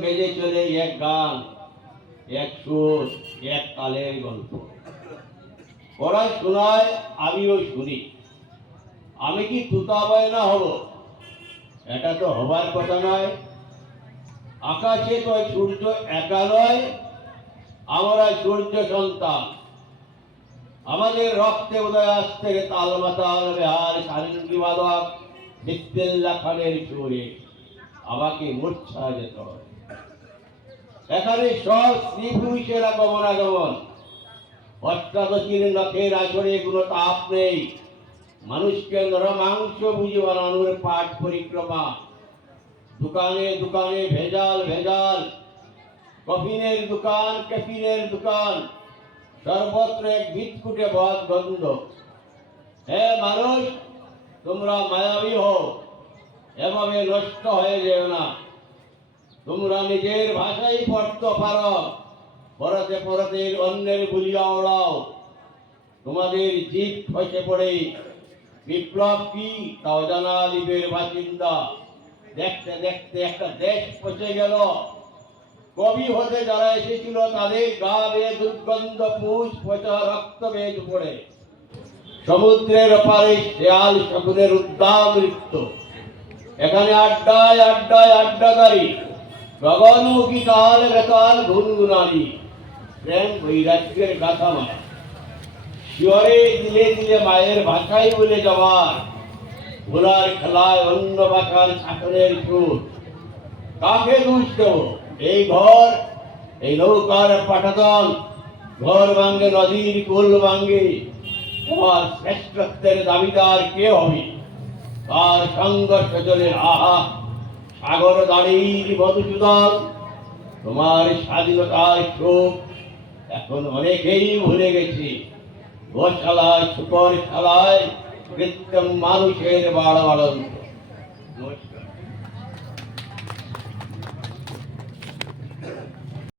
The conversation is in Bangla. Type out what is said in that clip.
বেজে চলে এক গান, এক সুর, এক কালের গল্প। ওরা শোনায়, আমিও শুনি। আমি কি তুতা বায়না হব? এটা তো হবার কথা নয়। আকাশে তো সূর্য একা নয়, আমরা সূর্য সন্তান। আমাদের রক্তে উদয় আজ থেকে তালমাতাল বেহার সারিঙ্গি বাদক বিসমিল্লাহ খানের সুরে আমাকে মূর্ছা যেতে হবে। এখানে সব স্ত্রী পুরুষের আগমন। অষ্টাদশীর নখের আসরে কোনো তাপ নেই। মানুষকে নরমাংস বুঝে বানানোর পাঠ পরিক্রমা। দোকানে দোকানে ভেজাল ভেজাল, কফিনের দোকান, ক্যাফিনের দোকান, সর্বত্র এক বিদকুটে বদ গন্ধ। হে মানুষ, তোমরা মায়াবী হও, এভাবে নষ্ট হয়ে যেও না। তোমরা নিজের ভাষাই পড়তে পারো, পড়াতে পড়াতে অন্যের বুলিয়া ওড়াও। তোমাদের জিভ খসে পড়ে। বিপ্লব কি তাও জানা দ্বীপের বাসিন্দা। দেখতে দেখতে একটা দেশ পচে গেল। কবি হতে যারা এসেছিল তাদের গা বেয়ে দুর্গন্ধ পুষ পচা রক্ত বেয়ে পড়ে। সমুদ্রের ওপারে শেয়াল শকুনের উদ্দাম নৃত্য। এখানে আড্ডায় আড্ডায় আড্ডাদারি, গগনমুখী কাল বেতাল গুনগুনানি, প্রেম বৈরাগ্যের গাথা মারা। শিয়রে দিলে দিলে মায়ের ভাষাই বলে যাওয়ার, ভোলার খেলায় অন্য ভাষার শাসনের সুর। কাকে দোষ দেব? এই ঘর, এই নৌকার পাঠাতন, ঘর ভাঙ্গে নদীর কুল ভাঙ্গে। তোমার শ্রেষ্ঠত্বের দাবিদার কে হবে? তার সংঘর্ষ চলে আহা সাগর দাঁড়ির মধুসূদন। তোমার স্বাধীনতার শোক এখন অনেকেই ভুলে গেছে। গোশালায় শুকর খেলায় কৃত্রিম মানুষের বাড়াবাড়ন্ত। নমস্কার।